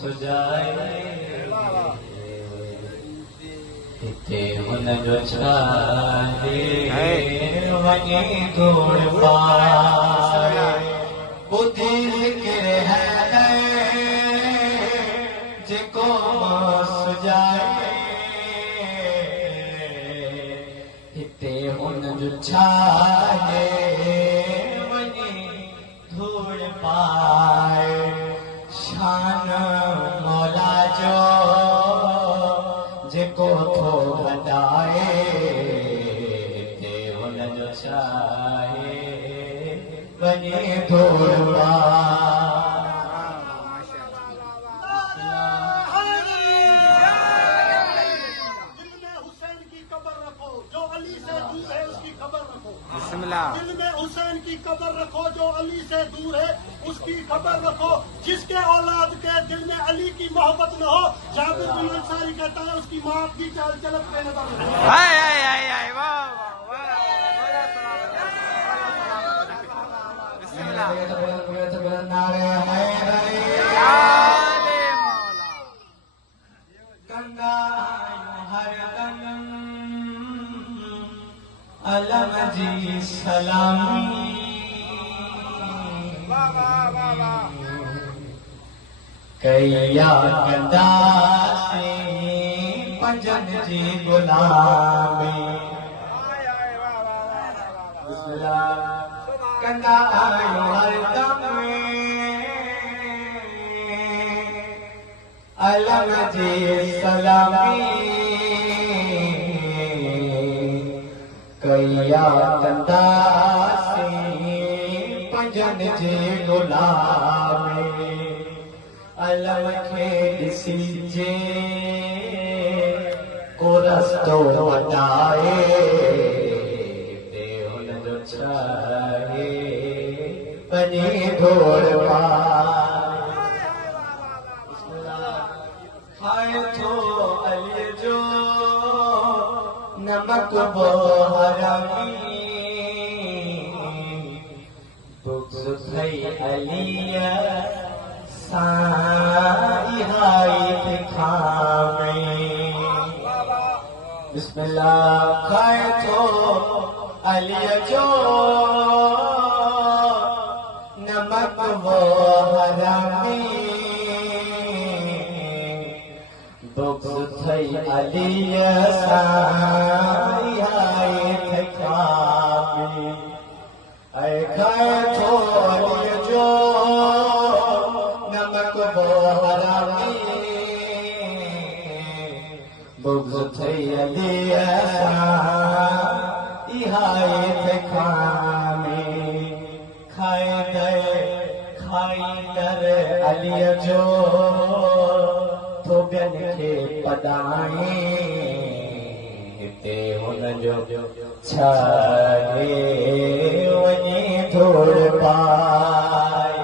सुजाए हिते हुनजो छाले वञे धूड़ पाए ॿुधी ज़िक्र है जेको सुजाए हिते हुनजो छाले वञे धूड़ पाए शान मौला जो जेको थो वधाए हिते हुनजो छाहे वञे धूड़ पाए दिल में हुसैन की कब्र रखो जो अली से दूर है उसकी खबर रखो जिसके औलाद के दिल में अली की मोहब्बत न हो जाबिर बिन अंसारी कहता है उसकी माँ की चाल चलत पे नजर अलम जी सलामी कया कंदासी पंजन जी गुलामी कंदा आयो हरदम अलम जी सलामी कया कंदासी पंजन जे गुलामी अलम खे ॾिसिजे को रस्तो वधाए हिते हुनजो छाहे वञे धूड़ पाए खाए थो अलीअ जो नमक वो हरामी बुग़्ज़ थई अलीअ सां इहाई थी खावे बिस्मिल्लाह खाए थो अलीअ जो नमक वो हरामी बुग़्ज़ थई अलीअ सां इहाई थी खावे ऐं खाए थो अलीअ जो नमक वो हरामी बुग़्ज़ थई अलीअ सां इहाई थी खावे खाईंदड़ अलीअ जो ॿियनि खे पधाणे हिते हुनजो छाहे वञे धूड़ पाए